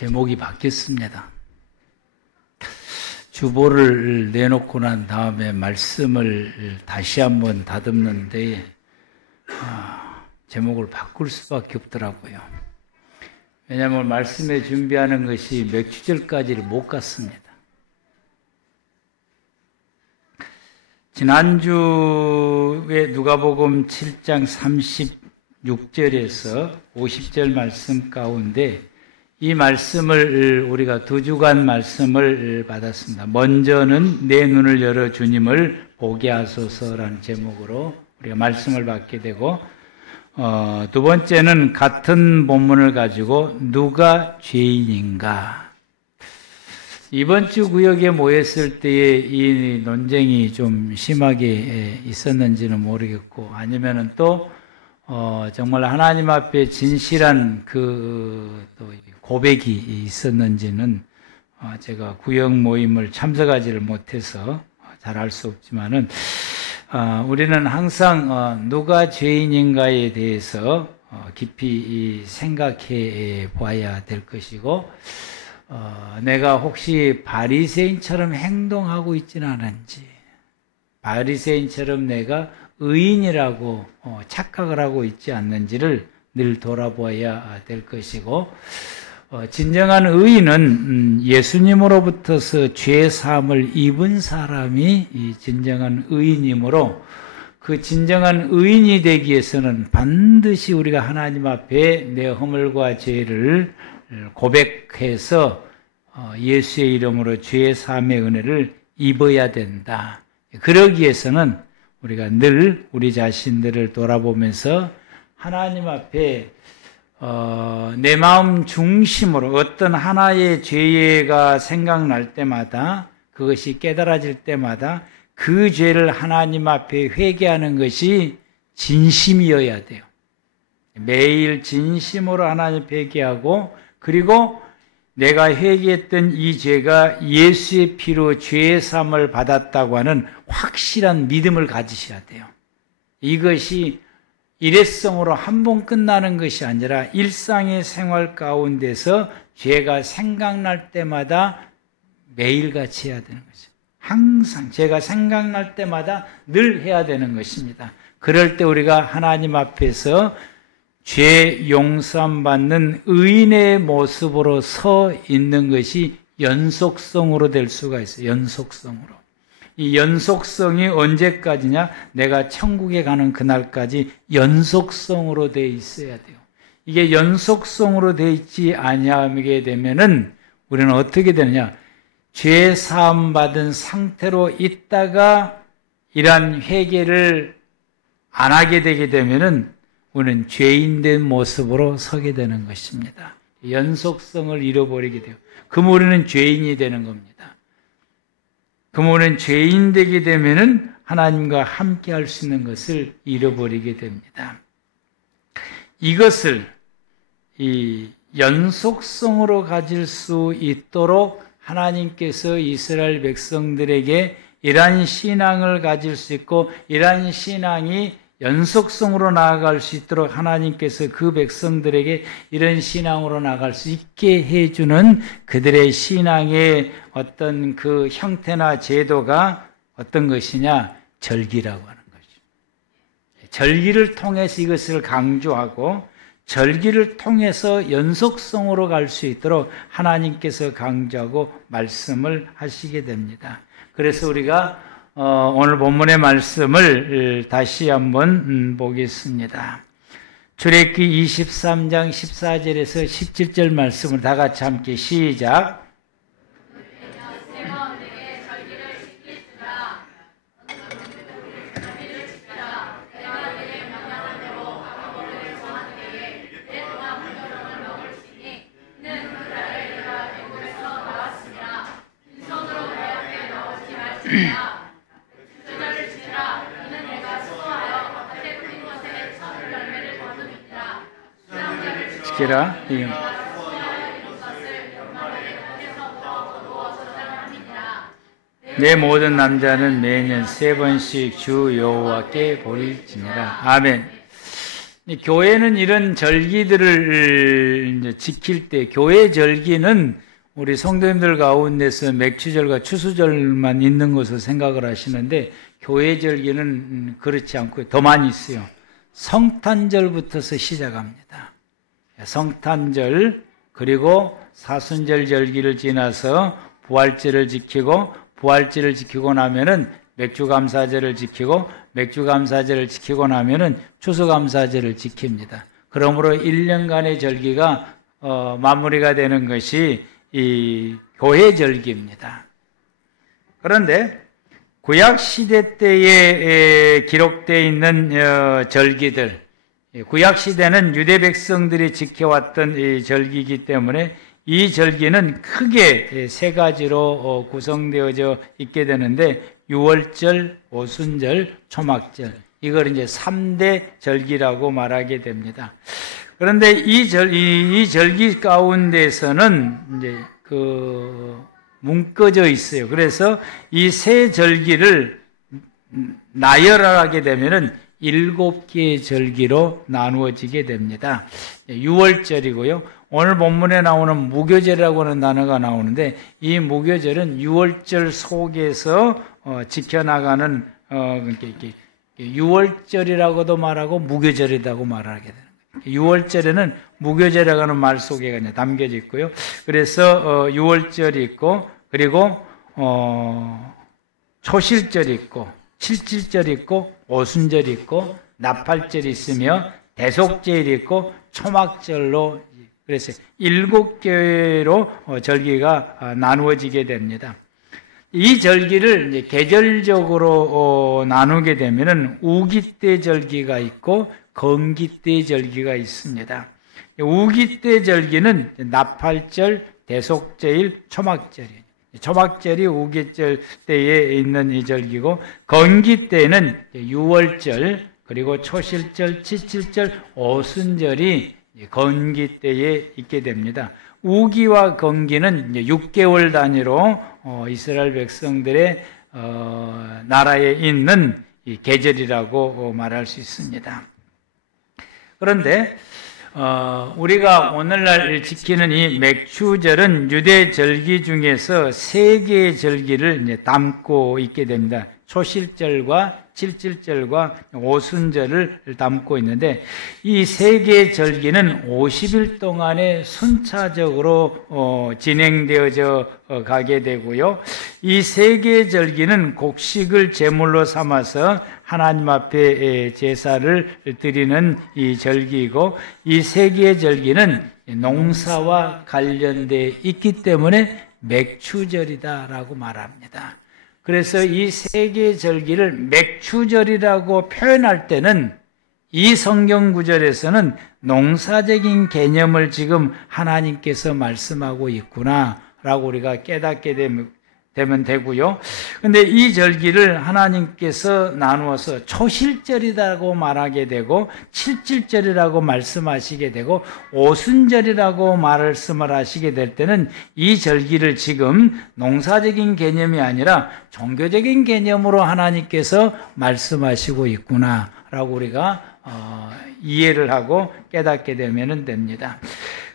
제목이 바뀌었습니다. 주보를 내놓고 난 다음에 말씀을 다시 한번 다듬는데 제목을 바꿀 수밖에 없더라고요. 왜냐하면 말씀에 준비하는 것이 몇 주절까지를 못 갔습니다. 지난주에 누가복음 7장 36절에서 50절 말씀 가운데 이 말씀을 우리가 2주간 말씀을 받았습니다. 먼저는 내 눈을 열어 주님을 보게 하소서라는 제목으로 우리가 말씀을 받게 되고, 두 번째는 같은 본문을 가지고 누가 죄인인가. 이번 주 구역에 모였을 때에 이 논쟁이 좀 심하게 있었는지는 모르겠고, 아니면은 또 정말 하나님 앞에 진실한 또 고백이 있었는지는 제가 구역 모임을 참석하지를 못해서 잘 알 수 없지만은, 우리는 항상 누가 죄인인가에 대해서 깊이 생각해 봐야 될 것이고, 내가 혹시 바리새인처럼 행동하고 있지는 않은지, 바리새인처럼 내가 의인이라고 착각을 하고 있지 않는지를 늘 돌아보아야 될 것이고, 진정한 의인은 예수님으로부터서 죄 사함을 입은 사람이 이 진정한 의인이므로, 그 진정한 의인이 되기 위해서는 반드시 우리가 하나님 앞에 내 허물과 죄를 고백해서 예수의 이름으로 죄 사함의 은혜를 입어야 된다. 그러기 위해서는 우리가 늘 우리 자신들을 돌아보면서 하나님 앞에 내 마음 중심으로 어떤 하나의 죄가 생각날 때마다, 그것이 깨달아질 때마다 그 죄를 하나님 앞에 회개하는 것이 진심이어야 돼요. 매일 진심으로 하나님 앞에 회개하고, 그리고 내가 회개했던 이 죄가 예수의 피로 죄의 사함을 받았다고 하는 확실한 믿음을 가지셔야 돼요. 이것이 일회성으로 한 번 끝나는 것이 아니라 일상의 생활 가운데서 죄가 생각날 때마다 매일같이 해야 되는 거죠. 항상 죄가 생각날 때마다 늘 해야 되는 것입니다. 그럴 때 우리가 하나님 앞에서 죄 용서함 받는 의인의 모습으로 서 있는 것이 연속성으로 될 수가 있어요. 연속성으로. 이 연속성이 언제까지냐? 내가 천국에 가는 그날까지 연속성으로 돼 있어야 돼요. 이게 연속성으로 돼 있지 아니하게 되면은 우리는 어떻게 되느냐? 죄 사함 받은 상태로 있다가 이러한 회개를 안 하게 되게 되면은 우리는 죄인된 모습으로 서게 되는 것입니다. 연속성을 잃어버리게 돼요. 그럼 우리는 죄인이 되는 겁니다. 그럼 우리는 죄인 되게 되면은 하나님과 함께 할 수 있는 것을 잃어버리게 됩니다. 이것을 이 연속성으로 가질 수 있도록 하나님께서 이스라엘 백성들에게 이러한 신앙을 가질 수 있고, 이러한 신앙이 연속성으로 나아갈 수 있도록 하나님께서 그 백성들에게 이런 신앙으로 나아갈 수 있게 해주는 그들의 신앙의 어떤 그 형태나 제도가 어떤 것이냐? 절기라고 하는 것이죠. 절기를 통해서 이것을 강조하고, 절기를 통해서 연속성으로 갈 수 있도록 하나님께서 강조하고 말씀을 하시게 됩니다. 그래서 우리가 오늘 본문의 말씀을 다시 한번 보겠습니다. 출애굽기 23장 14절에서 17절 말씀을 다 같이 함께 시작. 지켜라. 내 모든 남자는 매년 3번씩 주 여호와께 볼지니라. 아멘. 교회는 이런 절기들을 이제 지킬 때, 교회 절기는 우리 성도님들 가운데서 맥추절과 추수절만 있는 것으로 생각을 하시는데, 교회 절기는 그렇지 않고 더 많이 있어요. 성탄절부터서 시작합니다. 성탄절, 그리고 사순절 절기를 지나서 부활절을 지키고, 부활절을 지키고 나면은 맥주감사절을 지키고, 맥주감사절을 지키고 나면은 추수감사절을 지킵니다. 그러므로 1년간의 절기가 마무리가 되는 것이 이 교회 절기입니다. 그런데 구약시대 때에 기록되어 있는 절기들, 구약시대는 유대 백성들이 지켜왔던 이 절기이기 때문에 이 절기는 크게 세 가지로 구성되어져 있게 되는데, 유월절, 오순절, 초막절, 이걸 이제 3대 절기라고 말하게 됩니다. 그런데 이 절기 가운데서는 이제 묶어져 있어요. 그래서 이 세 절기를 나열하게 되면은 7개의 절기로 나누어지게 됩니다. 6월절이고요. 오늘 본문에 나오는 무교절이라고 하는 단어가 나오는데, 이 무교절은 6월절 속에서 지켜나가는 6월절이라고도 말하고 무교절이라고 말하게 되는 거예요. 6월절에는 무교절이라고 하는 말 속에 그냥 담겨져 있고요. 그래서 6월절이 있고, 그리고 초실절이 있고, 칠칠절이 있고, 오순절이 있고, 나팔절이 있으며 대속절이 있고, 초막절로, 그래서 7개로 절기가 나누어지게 됩니다. 이 절기를 이제 계절적으로 나누게 되면은 우기때 절기가 있고 건기때 절기가 있습니다. 우기때 절기는 나팔절, 대속제일, 초막절이에요. 초막절이 우기절 때에 있는 이 절기고, 건기때는 유월절, 그리고 초실절, 칠칠절, 오순절이 건기때에 있게 됩니다. 우기와 건기는 6개월 단위로 이스라엘 백성들의 나라에 있는 이 계절이라고 말할 수 있습니다. 그런데 우리가 오늘날 지키는 이 맥추절은 유대 절기 중에서 3개의 절기를 이제 담고 있게 됩니다. 초실절과 칠칠절과 오순절을 담고 있는데, 이 3개의 절기는 50일 동안에 순차적으로 진행되어져 가게 되고요. 이 3개의 절기는 곡식을 제물로 삼아서 하나님 앞에 제사를 드리는 이 절기이고, 이 3개의 절기는 농사와 관련되어 있기 때문에 맥추절이다라고 말합니다. 그래서 이 3개의 절기를 맥추절이라고 표현할 때는 이 성경 구절에서는 농사적인 개념을 지금 하나님께서 말씀하고 있구나라고 우리가 깨닫게 되면 되고요. 근데 이 절기를 하나님께서 나누어서 초실절이라고 말하게 되고, 칠칠절이라고 말씀하시게 되고, 오순절이라고 말씀을 하시게 될 때는 이 절기를 지금 농사적인 개념이 아니라 종교적인 개념으로 하나님께서 말씀하시고 있구나라고 우리가 이해를 하고 깨닫게 되면 됩니다.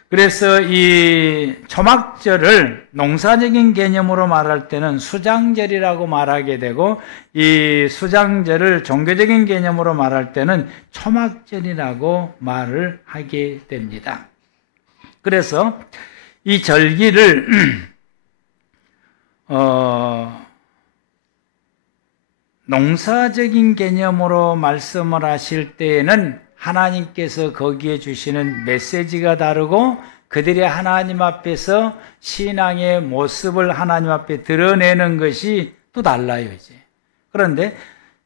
그래서 이 초막절을 농사적인 개념으로 말할 때는 수장절이라고 말하게 되고, 이 수장절을 종교적인 개념으로 말할 때는 초막절이라고 말을 하게 됩니다. 그래서 이 절기를 농사적인 개념으로 말씀을 하실 때에는 하나님께서 거기에 주시는 메시지가 다르고, 그들이 하나님 앞에서 신앙의 모습을 하나님 앞에 드러내는 것이 또 달라요, 이제. 그런데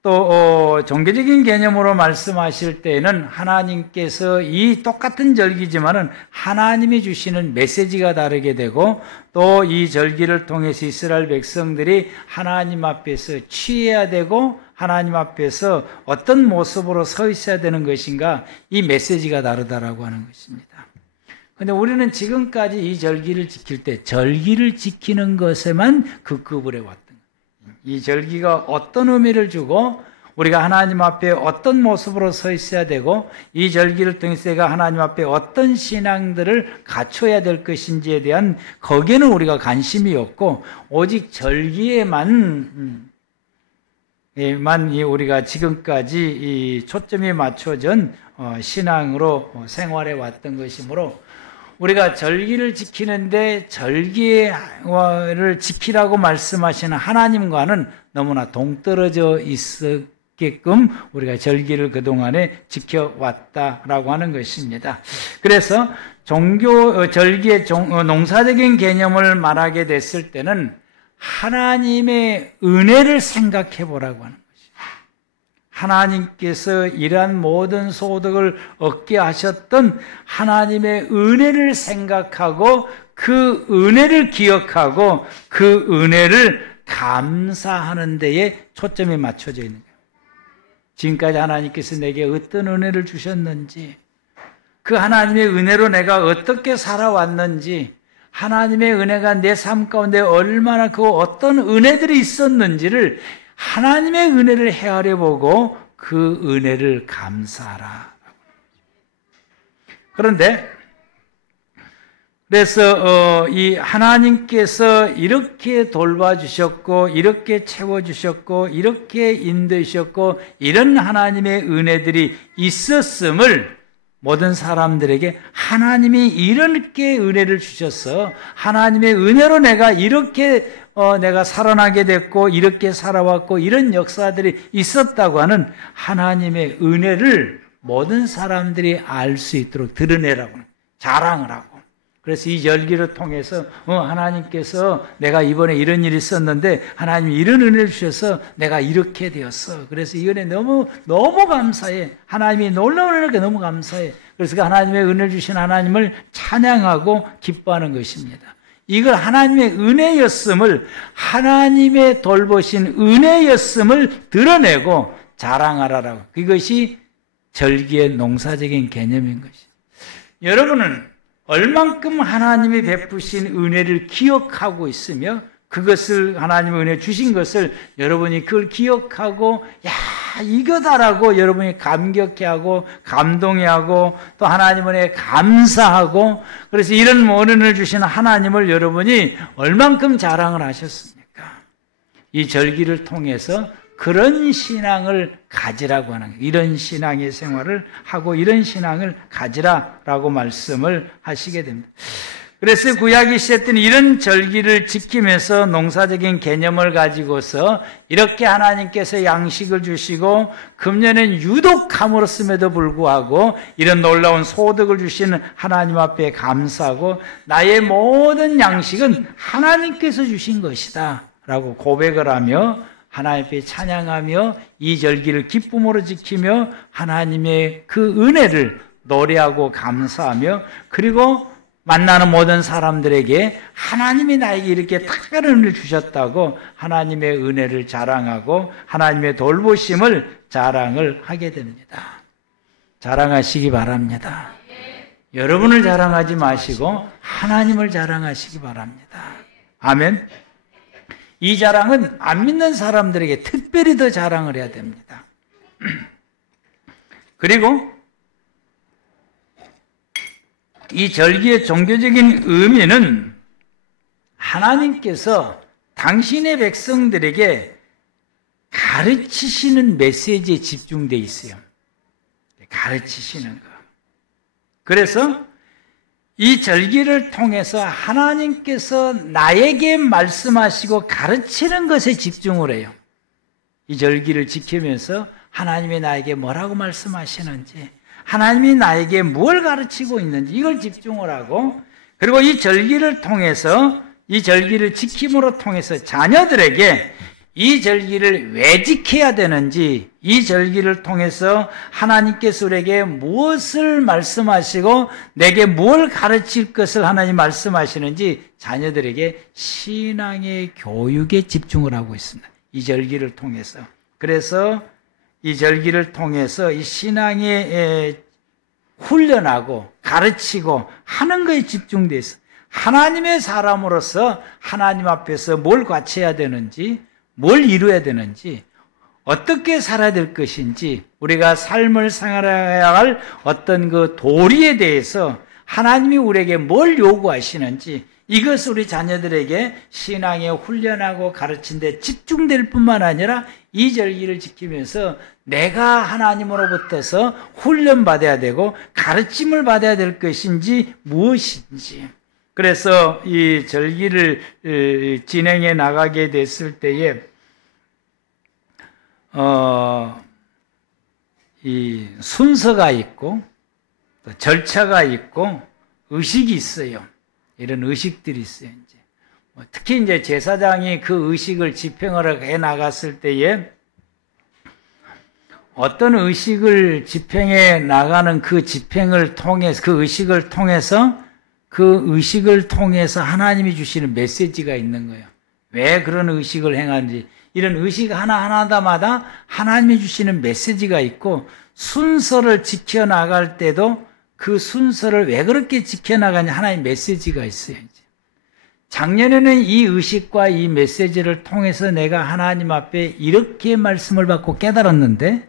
또 종교적인 개념으로 말씀하실 때에는 하나님께서 이 똑같은 절기지만은 하나님이 주시는 메시지가 다르게 되고, 또 이 절기를 통해서 이스라엘 백성들이 하나님 앞에서 취해야 되고, 하나님 앞에서 어떤 모습으로 서 있어야 되는 것인가, 이 메시지가 다르다라고 하는 것입니다. 그런데 우리는 지금까지 이 절기를 지킬 때 절기를 지키는 것에만 급급을 해왔던 거예요. 이 절기가 어떤 의미를 주고 우리가 하나님 앞에 어떤 모습으로 서 있어야 되고 이 절기를 통해서 내가 하나님 앞에 어떤 신앙들을 갖춰야 될 것인지에 대한 거기에는 우리가 관심이 없고 오직 절기에만 우리가 지금까지 이 초점이 맞춰진 신앙으로 생활해 왔던 것이므로 우리가 절기를 지키는데 절기를 지키라고 말씀하시는 하나님과는 너무나 동떨어져 있었게끔 우리가 절기를 그동안에 지켜왔다라고 하는 것입니다. 그래서 절기의 농사적인 개념을 말하게 됐을 때는 하나님의 은혜를 생각해 보라고 하는 것입니다. 하나님께서 이러한 모든 소득을 얻게 하셨던 하나님의 은혜를 생각하고 그 은혜를 기억하고 그 은혜를 감사하는 데에 초점이 맞춰져 있는 거예요. 지금까지 하나님께서 내게 어떤 은혜를 주셨는지, 그 하나님의 은혜로 내가 어떻게 살아왔는지, 하나님의 은혜가 내 삶 가운데 얼마나 그 어떤 은혜들이 있었는지를 하나님의 은혜를 헤아려 보고 그 은혜를 감사하라. 그런데 그래서 이 하나님께서 이렇게 돌봐주셨고 이렇게 채워주셨고 이렇게 인도하셨고 이런 하나님의 은혜들이 있었음을 모든 사람들에게 하나님이 이렇게 은혜를 주셔서 하나님의 은혜로 내가 이렇게 내가 살아나게 됐고 이렇게 살아왔고 이런 역사들이 있었다고 하는 하나님의 은혜를 모든 사람들이 알 수 있도록 드러내라고 자랑을 하고, 그래서 이 절기를 통해서 하나님께서 내가 이번에 이런 일이 있었는데 하나님이 이런 은혜를 주셔서 내가 이렇게 되었어. 그래서 이 은혜 너무 감사해. 하나님이 놀라운 은혜가 너무 감사해. 그래서 그 하나님의 은혜를 주신 하나님을 찬양하고 기뻐하는 것입니다. 이걸 하나님의 은혜였음을, 하나님의 돌보신 은혜였음을 드러내고 자랑하라라고. 그것이 절기의 농사적인 개념인 것이죠. 여러분은 얼만큼 하나님이 베푸신 은혜를 기억하고 있으며 그것을 하나님의 은혜 주신 것을 여러분이 그걸 기억하고 야 이거다라고 여러분이 감격해하고 감동해하고 또 하나님 은혜에 감사하고, 그래서 이런 은혜를 주신 하나님을 여러분이 얼만큼 자랑을 하셨습니까? 이 절기를 통해서 그런 신앙을 가지라고 하는 거예요. 이런 신앙의 생활을 하고 이런 신앙을 가지라라고 말씀을 하시게 됩니다. 그래서 구약이 시작된 이런 절기를 지키면서 농사적인 개념을 가지고서 이렇게 하나님께서 양식을 주시고 금년엔 유독 가물었음에도 불구하고 이런 놀라운 소득을 주시는 하나님 앞에 감사하고 나의 모든 양식은 하나님께서 주신 것이다 라고 고백을 하며 하나님 앞에 찬양하며 이 절기를 기쁨으로 지키며 하나님의 그 은혜를 노래하고 감사하며, 그리고 만나는 모든 사람들에게 하나님이 나에게 이렇게 특별한 은혜를 주셨다고 하나님의 은혜를 자랑하고 하나님의 돌보심을 자랑을 하게 됩니다. 자랑하시기 바랍니다. 여러분을 자랑하지 마시고 하나님을 자랑하시기 바랍니다. 아멘. 이 자랑은 안 믿는 사람들에게 특별히 더 자랑을 해야 됩니다. 그리고 이 절기의 종교적인 의미는 하나님께서 당신의 백성들에게 가르치시는 메시지에 집중되어 있어요. 가르치시는 거. 그래서 이 절기를 통해서 하나님께서 나에게 말씀하시고 가르치는 것에 집중을 해요. 이 절기를 지키면서 하나님이 나에게 뭐라고 말씀하시는지, 하나님이 나에게 뭘 가르치고 있는지 이걸 집중을 하고, 그리고 이 절기를 통해서, 이 절기를 지킴으로 통해서 자녀들에게 이 절기를 왜 지켜야 되는지, 이 절기를 통해서 하나님께서 우리에게 무엇을 말씀하시고 내게 뭘 가르칠 것을 하나님 말씀하시는지 자녀들에게 신앙의 교육에 집중을 하고 있습니다. 이 절기를 통해서. 그래서 이 절기를 통해서 이 신앙에 훈련하고 가르치고 하는 것에 집중되어 있어요. 하나님의 사람으로서 하나님 앞에서 뭘 갖춰야 되는지, 뭘 이루어야 되는지, 어떻게 살아야 될 것인지, 우리가 삶을 살아야 할 어떤 그 도리에 대해서 하나님이 우리에게 뭘 요구하시는지, 이것을 우리 자녀들에게 신앙에 훈련하고 가르친 데 집중될 뿐만 아니라 이 절기를 지키면서 내가 하나님으로부터서 훈련받아야 되고 가르침을 받아야 될 것인지 무엇인지. 그래서 이 절기를 진행해 나가게 됐을 때에 이 순서가 있고 또 절차가 있고 의식이 있어요. 이런 의식들이 있어요. 이제 특히 이제 제사장이 그 의식을 집행을 해 나갔을 때에 어떤 의식을 집행해 나가는 그 집행을 통해서, 그 의식을 통해서 하나님이 주시는 메시지가 있는 거예요. 왜 그런 의식을 행하는지, 이런 의식 하나하나마다 하나님이 주시는 메시지가 있고, 순서를 지켜나갈 때도 그 순서를 왜 그렇게 지켜나가냐, 하나님의 메시지가 있어요. 이제. 작년에는 이 의식과 이 메시지를 통해서 내가 하나님 앞에 이렇게 말씀을 받고 깨달았는데,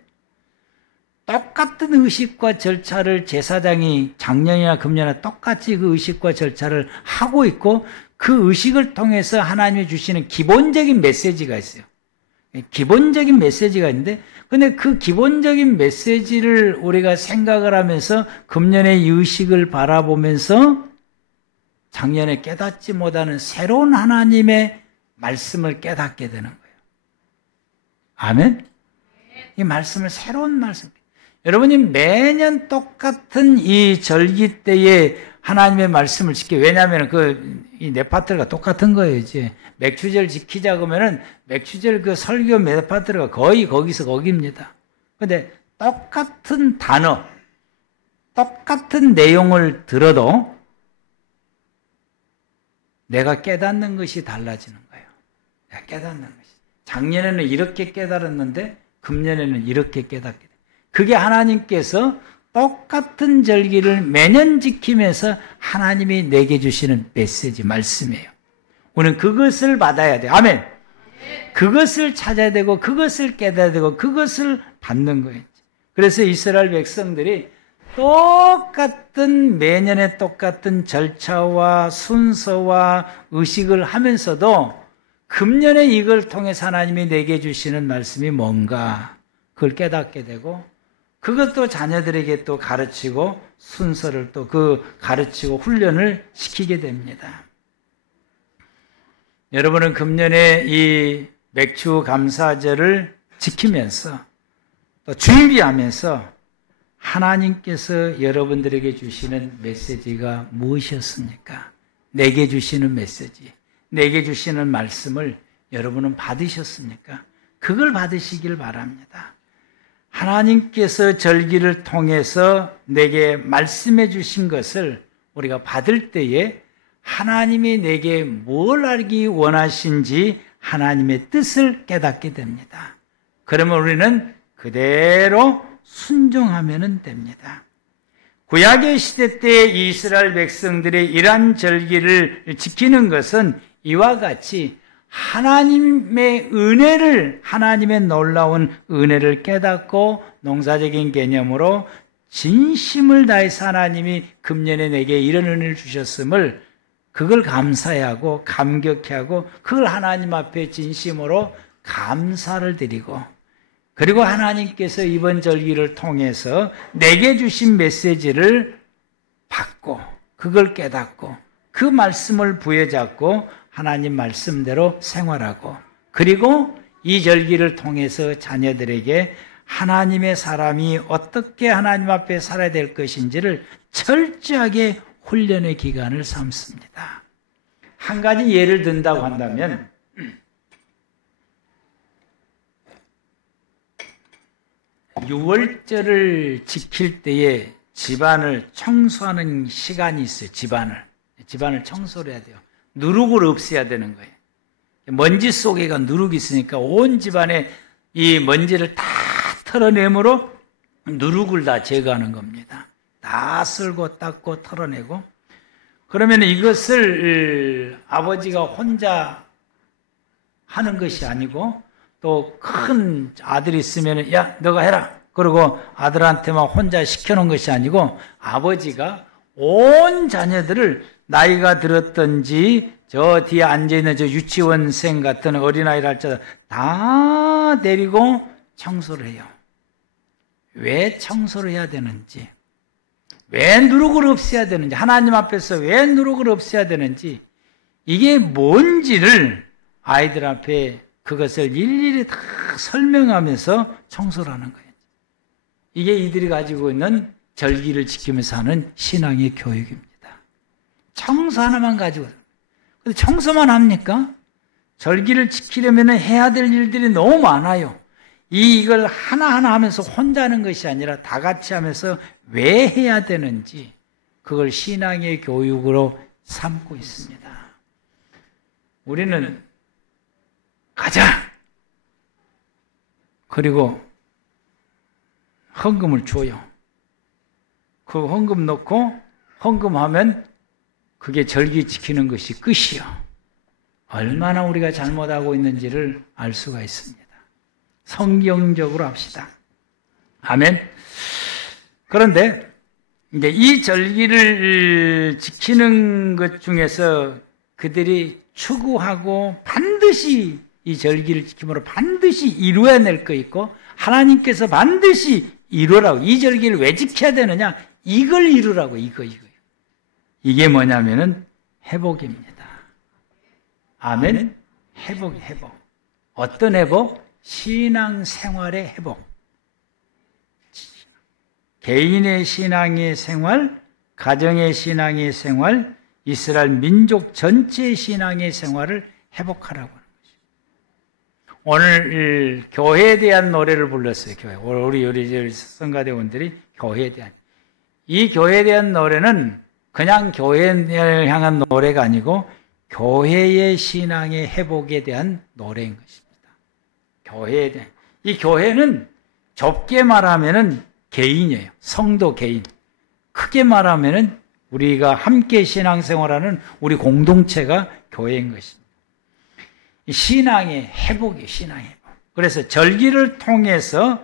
똑같은 의식과 절차를 제사장이 작년이나 금년에 똑같이 그 의식과 절차를 하고 있고, 그 의식을 통해서 하나님이 주시는 기본적인 메시지가 있어요. 기본적인 메시지가 있는데, 근데 그 기본적인 메시지를 우리가 생각을 하면서 금년의 이 의식을 바라보면서 작년에 깨닫지 못하는 새로운 하나님의 말씀을 깨닫게 되는 거예요. 아멘? 이 말씀을, 새로운 말씀. 여러분이 매년 똑같은 이 절기 때에 하나님의 말씀을 지켜. 왜냐하면 이 네파트가 똑같은 거예요, 이제. 맥추절 지키자 그러면은 맥추절 그 설교 네파트가 거의 거기서 거기입니다. 근데 똑같은 단어, 똑같은 내용을 들어도 내가 깨닫는 것이 달라지는 거예요. 내가 깨닫는 것이. 작년에는 이렇게 깨달았는데 금년에는 이렇게 깨닫게 돼요. 그게 하나님께서 똑같은 절기를 매년 지키면서 하나님이 내게 주시는 메시지, 말씀이에요. 우리는 그것을 받아야 돼요. 아멘. 그것을 찾아야 되고, 그것을 깨달아야 되고, 그것을 받는 거예요. 그래서 이스라엘 백성들이 똑같은, 매년에 똑같은 절차와 순서와 의식을 하면서도 금년에 이걸 통해서 하나님이 내게 주시는 말씀이 뭔가, 그걸 깨닫게 되고, 그것도 자녀들에게 또 가르치고 순서를 또 가르치고 훈련을 시키게 됩니다. 여러분은 금년에 이 맥주 감사절을 지키면서 또 준비하면서 하나님께서 여러분들에게 주시는 메시지가 무엇이었습니까? 내게 주시는 메시지, 내게 주시는 말씀을 여러분은 받으셨습니까? 그걸 받으시길 바랍니다. 하나님께서 절기를 통해서 내게 말씀해 주신 것을 우리가 받을 때에 하나님이 내게 뭘 알기 원하신지 하나님의 뜻을 깨닫게 됩니다. 그러면 우리는 그대로 순종하면 됩니다. 구약의 시대 때 이스라엘 백성들의 이러한 절기를 지키는 것은 이와 같이 하나님의 은혜를, 하나님의 놀라운 은혜를 깨닫고 농사적인 개념으로 진심을 다해서 하나님이 금년에 내게 이런 은혜를 주셨음을 그걸 감사해하고 감격해하고 그걸 하나님 앞에 진심으로 감사를 드리고, 그리고 하나님께서 이번 절기를 통해서 내게 주신 메시지를 받고 그걸 깨닫고 그 말씀을 부여잡고 하나님 말씀대로 생활하고, 그리고 이 절기를 통해서 자녀들에게 하나님의 사람이 어떻게 하나님 앞에 살아야 될 것인지를 철저하게 훈련의 기간을 삼습니다. 한 가지 예를 든다고 한다면, 유월절을 지킬 때에 집안을 청소하는 시간이 있어요. 집안을 청소를 해야 돼요. 누룩을 없애야 되는 거예요. 먼지 속에가 누룩이 있으니까 온 집안에 이 먼지를 다 털어내므로 누룩을 다 제거하는 겁니다. 다 쓸고 닦고 털어내고, 그러면 이것을 아버지가 혼자 하는 것이 아니고 또 큰 아들이 있으면 야 너가 해라 그러고 아들한테만 혼자 시켜놓은 것이 아니고 아버지가 온 자녀들을 나이가 들었던지 저 뒤에 앉아있는 저 유치원생 같은 어린아이를 할지라도 다 데리고 청소를 해요. 왜 청소를 해야 되는지, 왜 누룩을 없애야 되는지, 하나님 앞에서 왜 누룩을 없애야 되는지, 이게 뭔지를 아이들 앞에 그것을 일일이 다 설명하면서 청소를 하는 거예요. 이게 이들이 가지고 있는 절기를 지키면서 하는 신앙의 교육입니다. 청소 하나만 가지고. 근데 청소만 합니까? 절기를 지키려면 해야 될 일들이 너무 많아요. 이걸 하나하나 하면서 혼자 하는 것이 아니라 다 같이 하면서 왜 해야 되는지 그걸 신앙의 교육으로 삼고 있습니다. 우리는 가자! 그리고 헌금을 줘요. 그 헌금 넣고 헌금하면 그게 절기 지키는 것이 끝이요. 얼마나 우리가 잘못하고 있는지를 알 수가 있습니다. 성경적으로 합시다. 아멘. 그런데 이제 이 절기를 지키는 것 중에서 그들이 추구하고 반드시 이 절기를 지킴으로 반드시 이루어야 될 거 있고 하나님께서 반드시 이루라고 이 절기를 왜 지켜야 되느냐 이걸 이루라고 이거예요. 이게 뭐냐면은 회복입니다. 아멘. 회복. 어떤 회복? 신앙생활의 회복. 개인의 신앙의 생활, 가정의 신앙의 생활, 이스라엘 민족 전체의 신앙의 생활을 회복하라고 하는 것입니다. 오늘 교회에 대한 노래를 불렀어요. 교회. 우리 성가대원들이 교회에 대한. 이 교회에 대한 노래는 그냥 교회를 향한 노래가 아니고 교회의 신앙의 회복에 대한 노래인 것입니다. 교회에 대한. 이 교회는 좁게 말하면은 개인이에요. 성도 개인. 크게 말하면은 우리가 함께 신앙생활하는 우리 공동체가 교회인 것입니다. 신앙의 회복이에요. 신앙의 회복. 그래서 절기를 통해서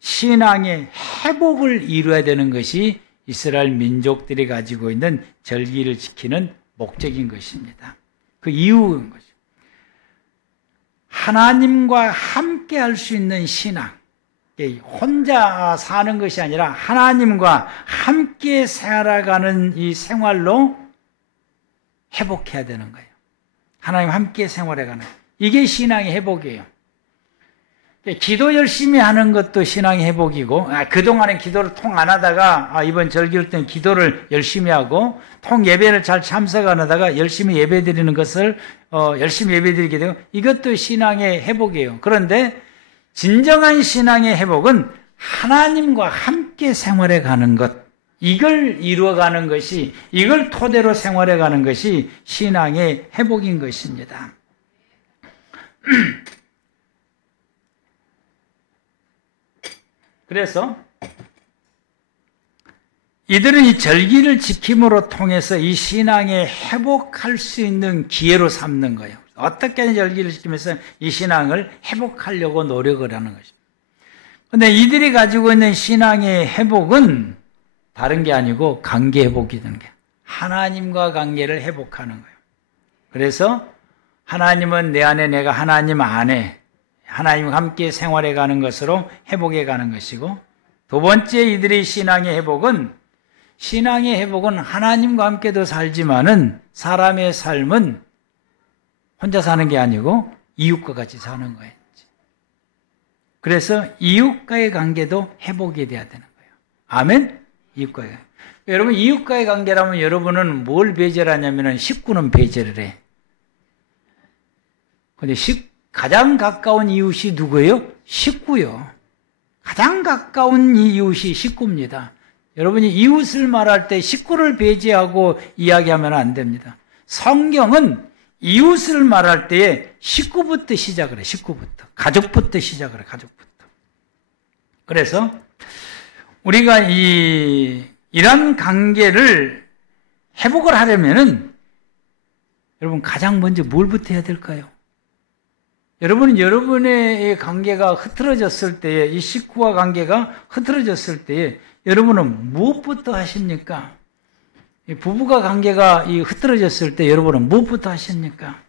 신앙의 회복을 이루어야 되는 것이 이스라엘 민족들이 가지고 있는 절기를 지키는 목적인 것입니다. 그 이유인 거죠. 하나님과 함께 할 수 있는 신앙. 혼자 사는 것이 아니라 하나님과 함께 살아가는 이 생활로 회복해야 되는 거예요. 하나님과 함께 생활해가는 거예요. 이게 신앙의 회복이에요. 기도 열심히 하는 것도 신앙의 회복이고 그동안에 기도를 통 안 하다가 이번 절기일 때는 기도를 열심히 하고 통 예배를 잘 참석 안 하다가 열심히 예배 드리는 것을 열심히 예배 드리게 되고 이것도 신앙의 회복이에요. 그런데 진정한 신앙의 회복은 하나님과 함께 생활해 가는 것, 이걸 이루어가는 것이, 이걸 토대로 생활해 가는 것이 신앙의 회복인 것입니다. 그래서 이들은 이 절기를 지킴으로 통해서 이 신앙에 회복할 수 있는 기회로 삼는 거예요. 어떻게 절기를 지키면서 이 신앙을 회복하려고 노력을 하는 것입니다. 그런데 이들이 가지고 있는 신앙의 회복은 다른 게 아니고 관계 회복이 되는 거예요. 하나님과 관계를 회복하는 거예요. 그래서 하나님은 내 안에, 내가 하나님 안에 하나님과 함께 생활해 가는 것으로 회복해 가는 것이고, 두 번째 이들의 신앙의 회복은 하나님과 함께도 살지만은 사람의 삶은 혼자 사는 게 아니고 이웃과 같이 사는 거예요. 그래서 이웃과의 관계도 회복이 돼야 되는 거예요. 아멘? 이웃과의 관계. 여러분, 이웃과의 관계라면 여러분은 뭘 배제하냐면 식구는 배제를 해. 근데 가장 가까운 이웃이 누구예요? 식구요. 가장 가까운 이웃이 식구입니다. 여러분이 이웃을 말할 때 식구를 배제하고 이야기하면 안 됩니다. 성경은 이웃을 말할 때에 식구부터 시작을 해. 식구부터. 가족부터 시작을 해. 가족부터. 그래서 우리가 이런 관계를 회복을 하려면은 여러분 가장 먼저 뭘부터 해야 될까요? 여러분은 여러분의 관계가 흐트러졌을 때에, 이 식구와 관계가 흐트러졌을 때에 여러분은 무엇부터 하십니까? 부부가 관계가 흐트러졌을 때 여러분은 무엇부터 하십니까?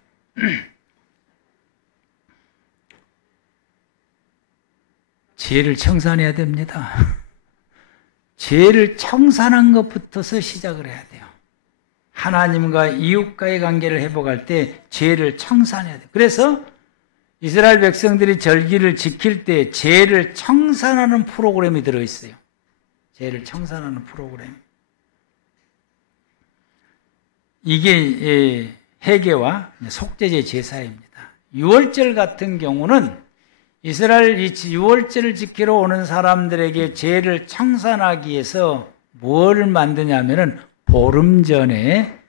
죄를 청산해야 됩니다. 죄를 청산한 것부터서 시작을 해야 돼요. 하나님과 이웃과의 관계를 회복할 때 죄를 청산해야 돼요. 그래서 이스라엘 백성들이 절기를 지킬 때 죄를 청산하는 프로그램이 들어있어요. 죄를 청산하는 프로그램. 이게 회개와 속죄제 제사입니다. 유월절 같은 경우는 이스라엘 유월절을 지키러 오는 사람들에게 죄를 청산하기 위해서 뭘 만드냐면은 보름 전에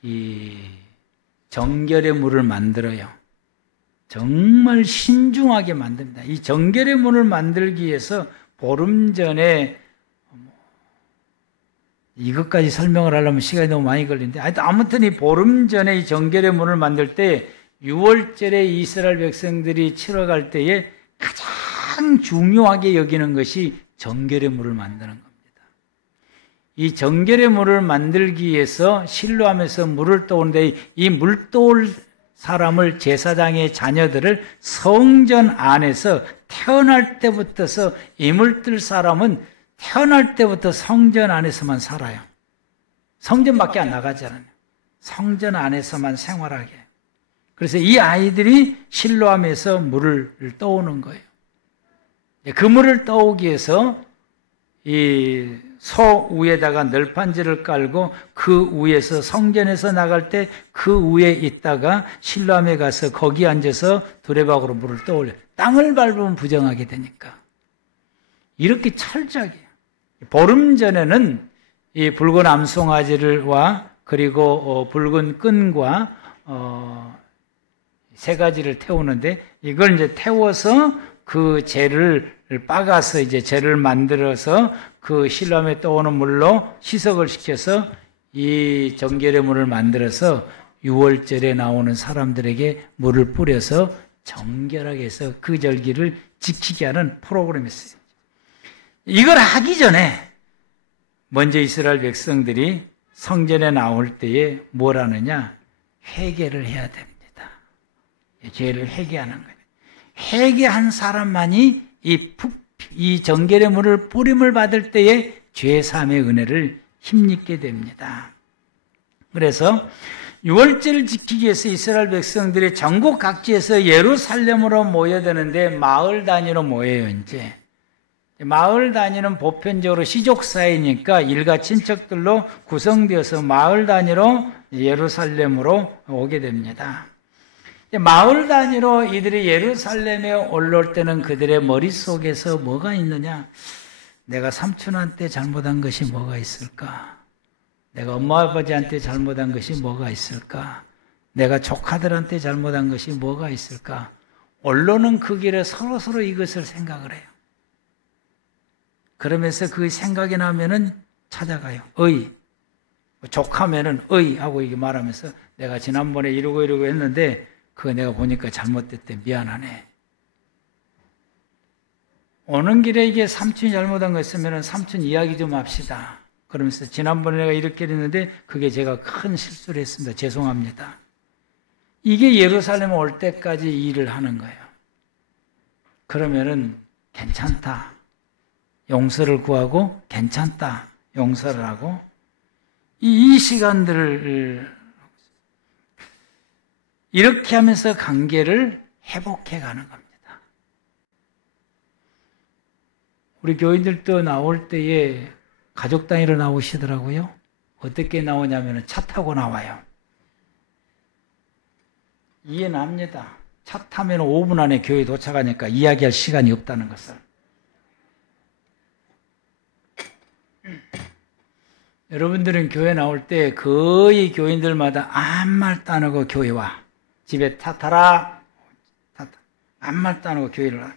이 정결의 물을 만들어요. 정말 신중하게 만듭니다. 이 정결의 물을 만들기 위해서 보름 전에 이것까지 설명을 하려면 시간이 너무 많이 걸리는데 아무튼 이 보름 전에 이 정결의 문을 만들 때 6월절에 이스라엘 백성들이 치러갈 때에 가장 중요하게 여기는 것이 정결의 문을 만드는 겁니다. 이 정결의 문을 만들기 위해서 실로암에서 물을 떠오는데 이 물 떠올 사람을 제사장의 자녀들을 성전 안에서 태어날 때부터서 이 물 뜰 사람은 태어날 때부터 성전 안에서만 살아요. 성전밖에 안 나가잖아요. 성전 안에서만 생활하게. 그래서 이 아이들이 실로암에서 물을 떠오는 거예요. 그 물을 떠오기 위해서 이 소 위에다가 널판지를 깔고 그 위에서 성전에서 나갈 때 그 위에 있다가 실로암에 가서 거기 앉아서 두레박으로 물을 떠올려요. 땅을 밟으면 부정하게 되니까. 이렇게 철저하게. 보름 전에는 이 붉은 암송아지를와 그리고 붉은 끈과 세 가지를 태우는데 이걸 이제 태워서 그 재를 빻아서 이제 재를 만들어서 그 실로암에 떠오는 물로 희석을 시켜서 이 정결의 물을 만들어서 유월절에 나오는 사람들에게 물을 뿌려서 정결하게 해서 그 절기를 지키게 하는 프로그램이었어요. 이걸 하기 전에 먼저 이스라엘 백성들이 성전에 나올 때에 뭘 하느냐? 회개를 해야 됩니다. 죄를 회개하는 거예요. 회개한 사람만이 이 정결의 물을 뿌림을 받을 때에 죄 사함의 은혜를 힘입게 됩니다. 그래서 유월절을 지키기 위해서 이스라엘 백성들이 전국 각지에서 예루살렘으로 모여드는데 마을 단위로 모여요. 이제 마을 단위는 보편적으로 시족사이니까 일가 친척들로 구성되어서 마을 단위로 예루살렘으로 오게 됩니다. 마을 단위로 이들이 예루살렘에 올라올 때는 그들의 머릿속에서 뭐가 있느냐? 내가 삼촌한테 잘못한 것이 뭐가 있을까? 내가 엄마 아버지한테 잘못한 것이 뭐가 있을까? 내가 조카들한테 잘못한 것이 뭐가 있을까? 언론은 그 길에 서로 이것을 생각을 해요. 그러면서 그 생각이 나면은 찾아가요. 조카면은 하고 이게 말하면서 내가 지난번에 이러고 했는데 그거 내가 보니까 잘못됐대. 미안하네. 오는 길에 이게 삼촌이 잘못한 거 있으면 삼촌 이야기 좀 합시다. 그러면서 지난번에 내가 이렇게 했는데 그게 제가 큰 실수를 했습니다. 죄송합니다. 이게 예루살렘 올 때까지 일을 하는 거예요. 그러면은 괜찮다. 용서를 구하고 괜찮다. 용서를 하고 이 시간들을 이렇게 하면서 관계를 회복해 가는 겁니다. 우리 교인들도 나올 때에 가족 단위로 나오시더라고요. 어떻게 나오냐면 차 타고 나와요. 이해는 합니다. 차 타면 5분 안에 교회 도착하니까 이야기할 시간이 없다는 것을. 여러분들은 교회 나올 때 거의 교인들마다 아무 말도 안 하고 교회 와. 집에 차 타라. 아무 말도 안 하고 교회를 와.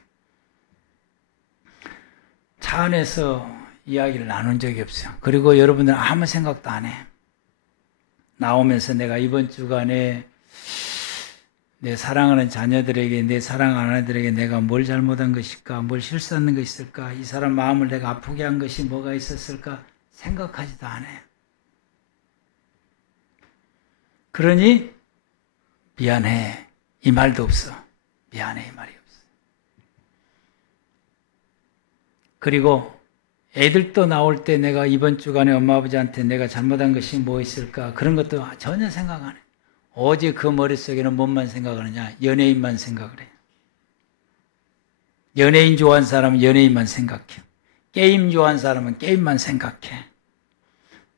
차 안에서 이야기를 나눈 적이 없어요. 그리고 여러분들은 아무 생각도 안 해. 나오면서 내가 이번 주간에 내 사랑하는 자녀들에게, 내 사랑하는 아내들에게 내가 뭘 잘못한 것일까? 뭘 실수한 것이 있을까? 이 사람 마음을 내가 아프게 한 것이 뭐가 있었을까? 생각하지도 않아요. 그러니 미안해 이 말도 없어. 미안해 이 말이 없어. 그리고 애들도 나올 때 내가 이번 주간에 엄마 아버지한테 내가 잘못한 것이 뭐 있을까? 그런 것도 전혀 생각 안 해. 어제 그 머릿속에는 뭔만 생각하느냐? 연예인만 생각을 해요. 연예인 좋아하는 사람은 연예인만 생각해. 게임 좋아하는 사람은 게임만 생각해.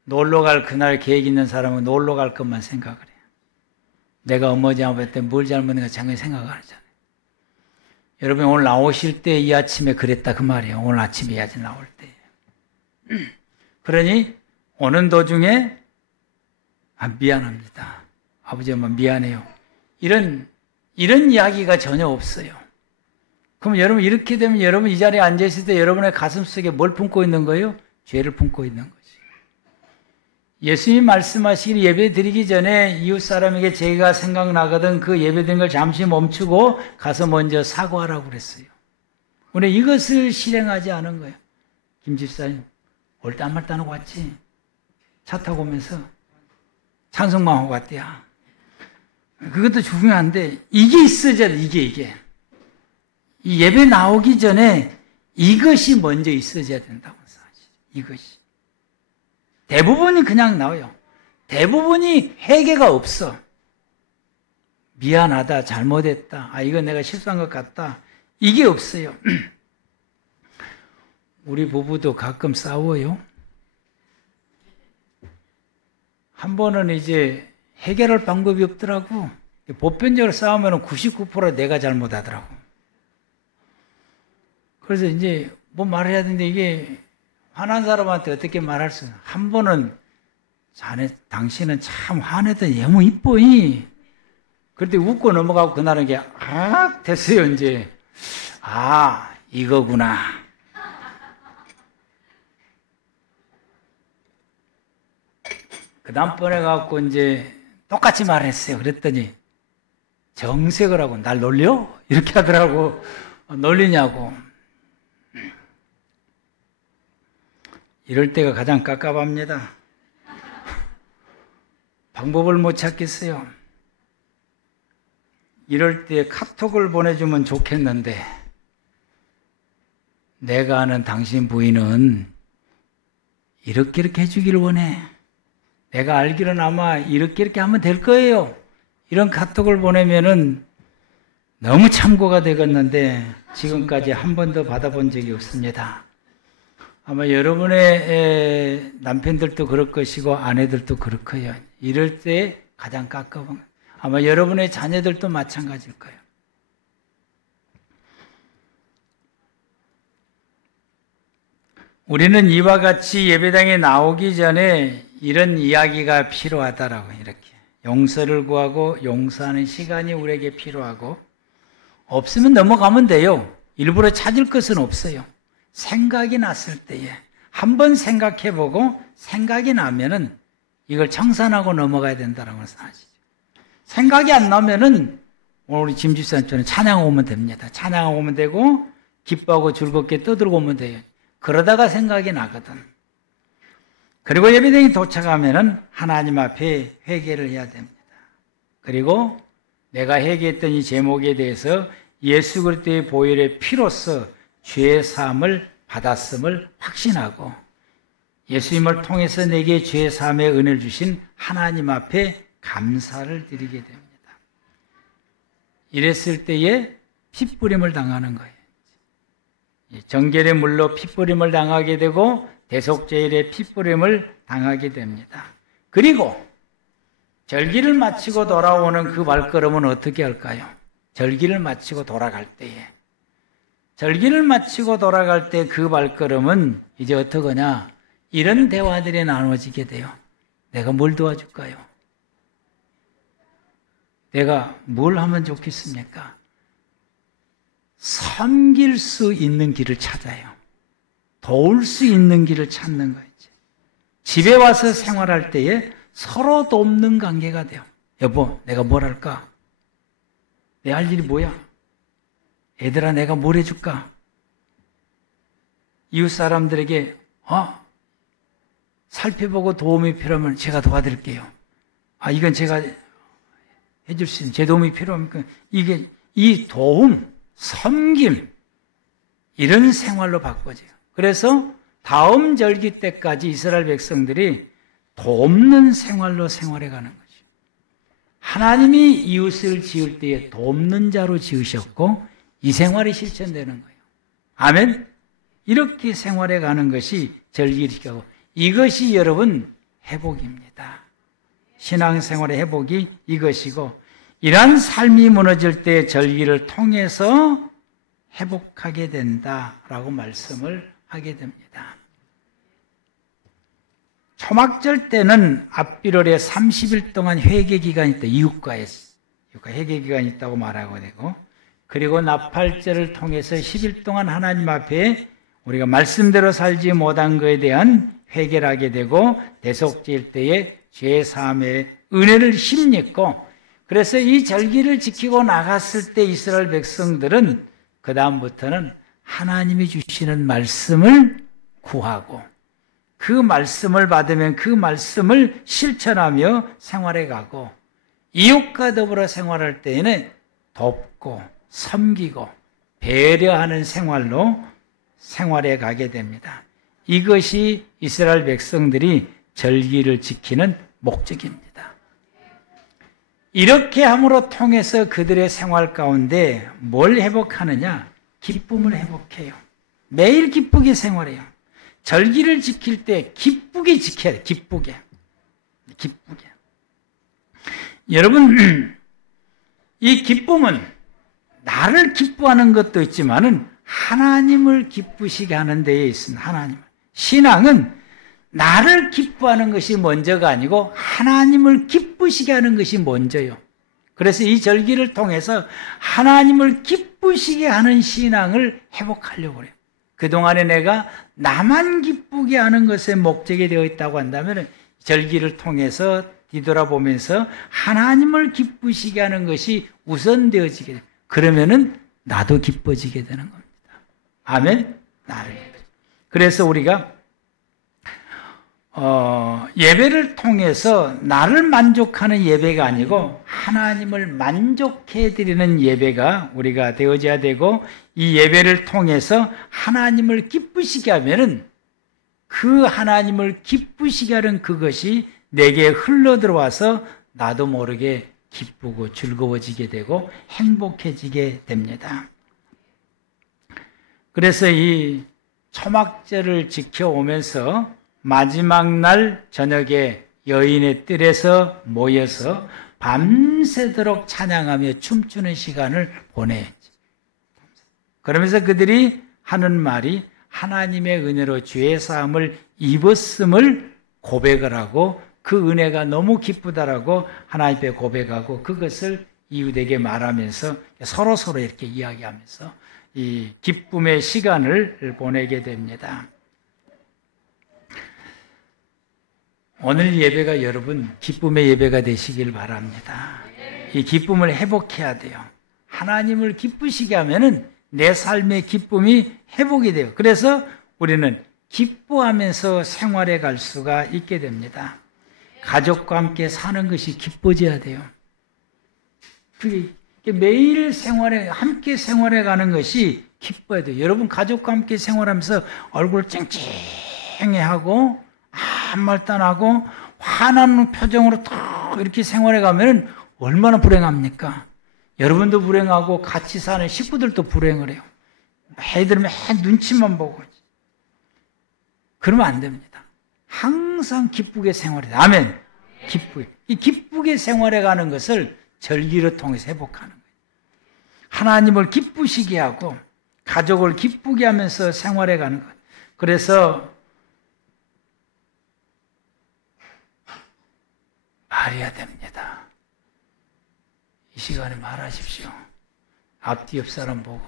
놀러 갈 그날 계획 있는 사람은 놀러 갈 것만 생각을 해요. 내가 어머니 아버지한테 뭘 잘못했는가 장관이 생각 안 하잖아요. 여러분 오늘 나오실 때 이 아침에 그랬다 그 말이에요. 오늘 아침에 해야지 나올 때. 그러니 오는 도중에 미안합니다. 아버지 엄마 미안해요. 이런 이야기가 전혀 없어요. 그럼 여러분 이렇게 되면 여러분 이 자리에 앉아 있을 때 여러분의 가슴 속에 뭘 품고 있는 거예요? 죄를 품고 있는 거죠. 예수님 말씀하시기를 예배 드리기 전에 이웃 사람에게 죄가 생각나거든 그 예배 드리는 걸 잠시 멈추고 가서 먼저 사과하라고 그랬어요. 우리 이것을 실행하지 않은 거예요. 김 집사님 올 때 한 말도 안 하고 왔지? 차 타고 오면서 찬송만 하고 왔대야. 그것도 중요한데 이게 있어야 돼. 이게 이 예배 나오기 전에 이것이 먼저 있어야 된다고 사실. 이것이 대부분이 그냥 나와요. 대부분이 회개가 없어. 미안하다, 잘못했다, 이거 내가 실수한 것 같다, 이게 없어요. 우리 부부도 가끔 싸워요. 한 번은 이제 해결할 방법이 없더라고. 보편적으로 싸우면 99% 내가 잘못하더라고. 그래서 이제 뭐 말해야 되는데 이게 화난 사람한테 어떻게 말할 수, 한 번은 자네 당신은 참 화내더니 너무 이뻐이. 그때 웃고 넘어가고 그날은 이게 됐어요. 이제 이거구나. 그 다음번에 갖고 이제 똑같이 말했어요. 그랬더니 정색을 하고 날 놀려? 이렇게 하더라고. 놀리냐고. 이럴 때가 가장 깝깝합니다. 방법을 못 찾겠어요. 이럴 때 카톡을 보내주면 좋겠는데 내가 아는 당신 부인은 이렇게 해주기를 원해. 내가 알기로는 아마 이렇게 하면 될 거예요. 이런 카톡을 보내면은 너무 참고가 되겠는데 지금까지 한 번도 받아본 적이 없습니다. 아마 여러분의 남편들도 그럴 것이고 아내들도 그럴 거예요. 이럴 때 가장 깝깝한, 아마 여러분의 자녀들도 마찬가지일 거예요. 우리는 이와 같이 예배당에 나오기 전에 이런 이야기가 필요하다라고, 이렇게 용서를 구하고 용서하는 시간이 우리에게 필요하고, 없으면 넘어가면 돼요. 일부러 찾을 것은 없어요. 생각이 났을 때에 한번 생각해보고 생각이 나면은 이걸 청산하고 넘어가야 된다는 사실이죠. 생각이 안 나면은 오늘 우리 짐 집사님처럼 찬양 오면 됩니다. 찬양 오면 되고 기뻐하고 즐겁게 떠들고 오면 돼요. 그러다가 생각이 나거든. 그리고 예배당에 도착하면은 하나님 앞에 회개를 해야 됩니다. 그리고 내가 회개했던 이 제목에 대해서 예수 그리스도의 보혈의 피로써 죄의 사함을 받았음을 확신하고 예수님을 통해서 내게 죄의 사함의 은혜를 주신 하나님 앞에 감사를 드리게 됩니다. 이랬을 때에 핏부림을 당하는 거예요. 정결의 물로 핏부림을 당하게 되고 대속죄일의 핏부림을 당하게 됩니다. 그리고 절기를 마치고 돌아오는 그 발걸음은 어떻게 할까요? 절기를 마치고 돌아갈 때에, 절기를 마치고 돌아갈 때 그 발걸음은 이제 어떡하냐? 이런 대화들이 나눠지게 돼요. 내가 뭘 도와줄까요? 내가 뭘 하면 좋겠습니까? 섬길 수 있는 길을 찾아요. 도울 수 있는 길을 찾는 거예요. 집에 와서 생활할 때에 서로 돕는 관계가 돼요. 여보, 내가 뭘 할까? 내 할 일이 뭐야? 애들아, 내가 뭘 해줄까? 이웃 사람들에게 살펴보고 도움이 필요하면 제가 도와드릴게요. 이건 제가 해줄 수 있는 제 도움이 필요합니까? 이게 이 도움, 섬김 이런 생활로 바꿔져요. 그래서 다음 절기 때까지 이스라엘 백성들이 돕는 생활로 생활해 가는 거죠. 하나님이 이웃을 지을 때에 돕는 자로 지으셨고 이 생활이 실천되는 거예요. 아멘. 이렇게 생활해 가는 것이 절기를 지키고 이것이 여러분 회복입니다. 신앙생활의 회복이 이것이고 이러한 삶이 무너질 때 절기를 통해서 회복하게 된다라고 말씀을 하게 됩니다. 초막절 때는 앞비롤에 30일 동안 회개기간이 있다. 이웃과 회개기간이 있다고 말하고 되고 그리고 나팔절을 통해서 10일 동안 하나님 앞에 우리가 말씀대로 살지 못한 것에 대한 회개를 하게 되고 대속죄일 때에 죄사함의 은혜를 힘입고 그래서 이 절기를 지키고 나갔을 때 이스라엘 백성들은 그 다음부터는 하나님이 주시는 말씀을 구하고 그 말씀을 받으면 그 말씀을 실천하며 생활해 가고 이웃과 더불어 생활할 때에는 돕고 섬기고 배려하는 생활로 생활해 가게 됩니다. 이것이 이스라엘 백성들이 절기를 지키는 목적입니다. 이렇게 함으로 통해서 그들의 생활 가운데 뭘 회복하느냐? 기쁨을 회복해요. 매일 기쁘게 생활해요. 절기를 지킬 때 기쁘게 지켜야 돼요. 기쁘게. 여러분, 이 기쁨은 나를 기뻐하는 것도 있지만은 하나님을 기쁘시게 하는 데에 있습니다. 하나님. 신앙은 나를 기뻐하는 것이 먼저가 아니고 하나님을 기쁘시게 하는 것이 먼저요. 그래서 이 절기를 통해서 하나님을 기쁘시게 하는 신앙을 회복하려고 해요. 그동안에 내가 나만 기쁘게 하는 것에 목적이 되어 있다고 한다면 절기를 통해서 뒤돌아보면서 하나님을 기쁘시게 하는 것이 우선되어지게 돼요. 그러면은 나도 기뻐지게 되는 겁니다. 아멘? 나를. 그래서 우리가 예배를 통해서 나를 만족하는 예배가 아니고 하나님을 만족해 드리는 예배가 우리가 되어져야 되고 이 예배를 통해서 하나님을 기쁘시게 하면은 그 하나님을 기쁘시게 하는 그것이 내게 흘러 들어와서 나도 모르게 기쁘고 즐거워지게 되고 행복해지게 됩니다. 그래서 이 초막절을 지켜오면서 마지막 날 저녁에 여인의 뜰에서 모여서 밤새도록 찬양하며 춤추는 시간을 보내지. 그러면서 그들이 하는 말이 하나님의 은혜로 죄 사함을 입었음을 고백을 하고 그 은혜가 너무 기쁘다라고 하나님께 고백하고 그것을 이웃에게 말하면서 서로 이렇게 이야기하면서 이 기쁨의 시간을 보내게 됩니다. 오늘 예배가 여러분 기쁨의 예배가 되시길 바랍니다. 이 기쁨을 회복해야 돼요. 하나님을 기쁘시게 하면은 내 삶의 기쁨이 회복이 돼요. 그래서 우리는 기뻐하면서 생활해 갈 수가 있게 됩니다. 가족과 함께 사는 것이 기뻐져야 돼요. 그게 매일 함께 생활해 가는 것이 기뻐야 돼요. 여러분 가족과 함께 생활하면서 얼굴 쨍쨍해하고 아무 말도 안 하고 화나는 표정으로 딱 이렇게 생활해 가면 얼마나 불행합니까? 여러분도 불행하고 같이 사는 식구들도 불행을 해요. 애들은 맨 눈치만 보고. 그러면 안 됩니다. 항상 기쁘게 생활해야 돼요. 아멘. 기쁘게. 이 기쁘게 생활해 가는 것을 절기를 통해서 회복하는 거예요. 하나님을 기쁘시게 하고 가족을 기쁘게 하면서 생활해 가는 거예요. 그래서 말해야 됩니다. 이 시간에 말하십시오. 앞뒤 옆 사람 보고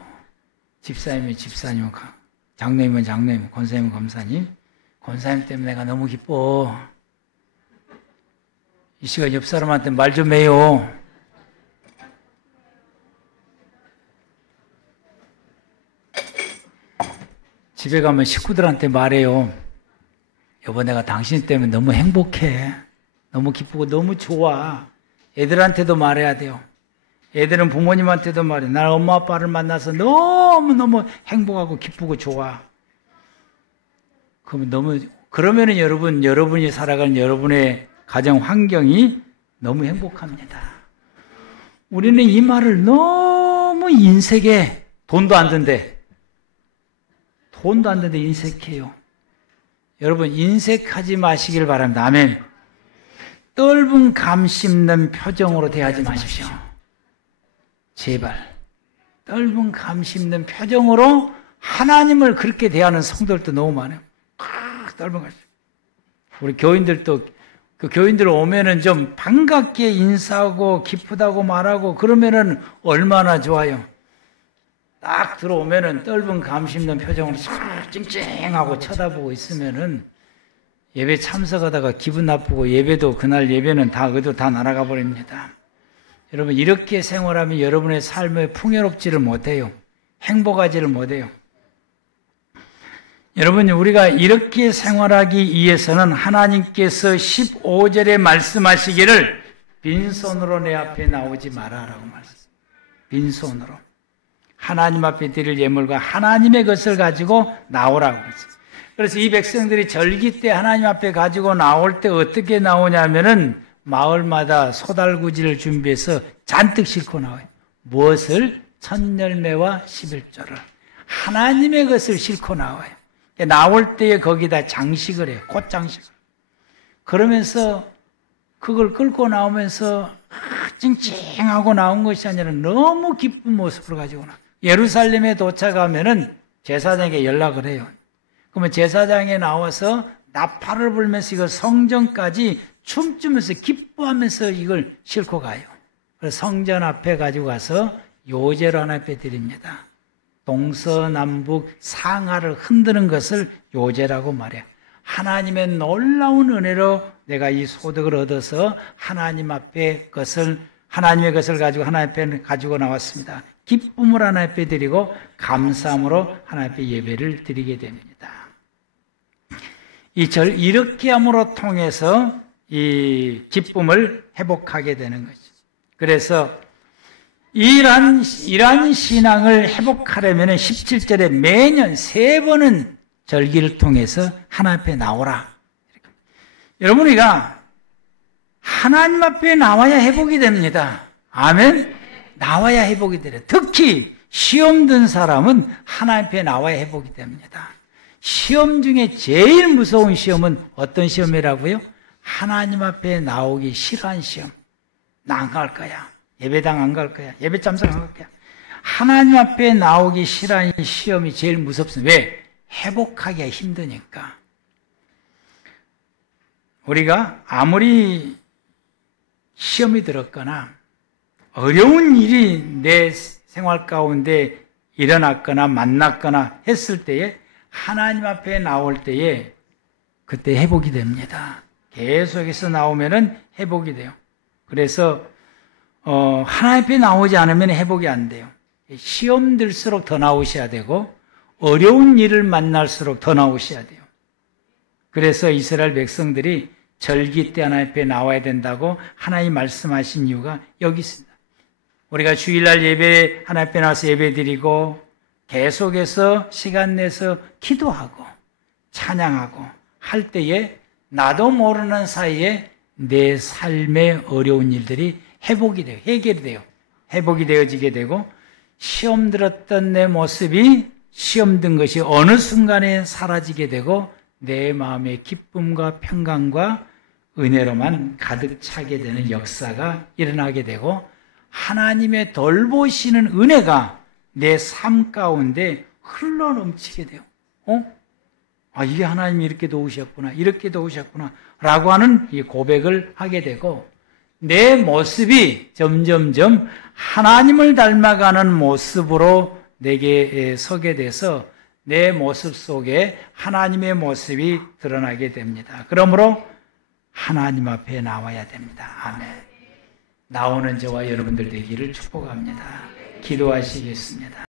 집사님은 집사님, 장로님은 장로님, 권사님은 권사님. 권사님 때문에 내가 너무 기뻐. 이 시간 옆 사람한테 말 좀 해요. 집에 가면 식구들한테 말해요. 여보, 내가 당신 때문에 너무 행복해. 너무 기쁘고 너무 좋아. 애들한테도 말해야 돼요. 애들은 부모님한테도 말해. 난 엄마 아빠를 만나서 너무너무 행복하고 기쁘고 좋아. 그러면은 여러분이 살아가는 여러분의 가정 환경이 너무 행복합니다. 우리는 이 말을 너무 인색해. 돈도 안 든대 인색해요. 여러분, 인색하지 마시길 바랍니다. 아멘. 떫은 감 씹는 표정으로 대하지 마십시오. 제발. 떫은 감 씹는 표정으로 하나님을 그렇게 대하는 성도들도 너무 많아요. 떫은 감. 우리 교인들도, 그 교인들 오면은 좀 반갑게 인사하고 기쁘다고 말하고 그러면은 얼마나 좋아요. 딱 들어오면은 떫은 감 씹는 표정으로 찡찡하고 쳐다보고 있으면은 예배 참석하다가 기분 나쁘고 그날 예배는 다 날아가 버립니다. 여러분, 이렇게 생활하면 여러분의 삶에 풍요롭지를 못해요. 행복하지를 못해요. 여러분, 우리가 이렇게 생활하기 위해서는 하나님께서 15절에 말씀하시기를 빈손으로 내 앞에 나오지 마라라고 말씀하셨어요. 빈손으로. 하나님 앞에 드릴 예물과 하나님의 것을 가지고 나오라고 했어요. 그래서 이 백성들이 절기 때 하나님 앞에 가지고 나올 때 어떻게 나오냐면은 마을마다 소달구지를 준비해서 잔뜩 싣고 나와요. 무엇을? 천열매와 11조를. 하나님의 것을 싣고 나와요. 나올 때에 거기다 장식을 해요. 꽃장식을. 그러면서 그걸 끌고 나오면서 찡찡하고 나온 것이 아니라 너무 기쁜 모습으로 가지고 나와요. 예루살렘에 도착하면은 제사장에게 연락을 해요. 그러면 제사장에 나와서 나팔을 불면서 이걸 성전까지 춤추면서 기뻐하면서 이걸 싣고 가요. 그래서 성전 앞에 가지고 가서 요제로 하나님 앞에 드립니다. 동서남북 상하를 흔드는 것을 요제라고 말해요. 하나님의 놀라운 은혜로 내가 이 소득을 얻어서 하나님의 것을 가지고 하나님 앞에 가지고 나왔습니다. 기쁨을 하나님 앞에 드리고 감사함으로 하나님 앞에 예배를 드리게 됩니다. 이렇게 함으로 통해서 이 기쁨을 회복하게 되는 것이죠. 그래서 이러한 신앙을 회복하려면 17절에 매년 3번은 절기를 통해서 하나님 앞에 나오라. 여러분, 우리가 하나님 앞에 나와야 회복이 됩니다. 아멘? 나와야 회복이 돼요. 특히 시험 든 사람은 하나님 앞에 나와야 회복이 됩니다. 시험 중에 제일 무서운 시험은 어떤 시험이라고요? 하나님 앞에 나오기 싫어한 시험. 나 안 갈 거야. 예배당 안 갈 거야. 예배 참석 안 갈 거야. 하나님 앞에 나오기 싫어하는 시험이 제일 무섭습니다. 왜? 회복하기가 힘드니까. 우리가 아무리 시험이 들었거나 어려운 일이 내 생활 가운데 일어났거나 만났거나 했을 때에 하나님 앞에 나올 때에 그때 회복이 됩니다. 계속해서 나오면은 회복이 돼요. 그래서 하나님 앞에 나오지 않으면 회복이 안 돼요. 시험 들수록 더 나오셔야 되고 어려운 일을 만날수록 더 나오셔야 돼요. 그래서 이스라엘 백성들이 절기 때 하나님 앞에 나와야 된다고 하나님 말씀하신 이유가 여기 있습니다. 우리가 주일날 예배 하나님 앞에 나와서 예배 드리고 계속해서 시간 내서 기도하고 찬양하고 할 때에 나도 모르는 사이에 내 삶의 어려운 일들이 회복이 돼요. 해결이 돼요. 회복이 되어지게 되고 시험 들었던 내 모습이 시험 든 것이 어느 순간에 사라지게 되고 내 마음의 기쁨과 평강과 은혜로만 가득 차게 되는 역사가 일어나게 되고 하나님의 돌보시는 은혜가 내 삶 가운데 흘러넘치게 돼요. 이게 하나님이 이렇게 도우셨구나, 이렇게 도우셨구나 라고 하는 이 고백을 하게 되고 내 모습이 점점점 하나님을 닮아가는 모습으로 내게 서게 돼서 내 모습 속에 하나님의 모습이 드러나게 됩니다. 그러므로 하나님 앞에 나와야 됩니다. 아멘. 나오는 저와 여러분들 되기를 축복합니다. 기도하시겠습니다.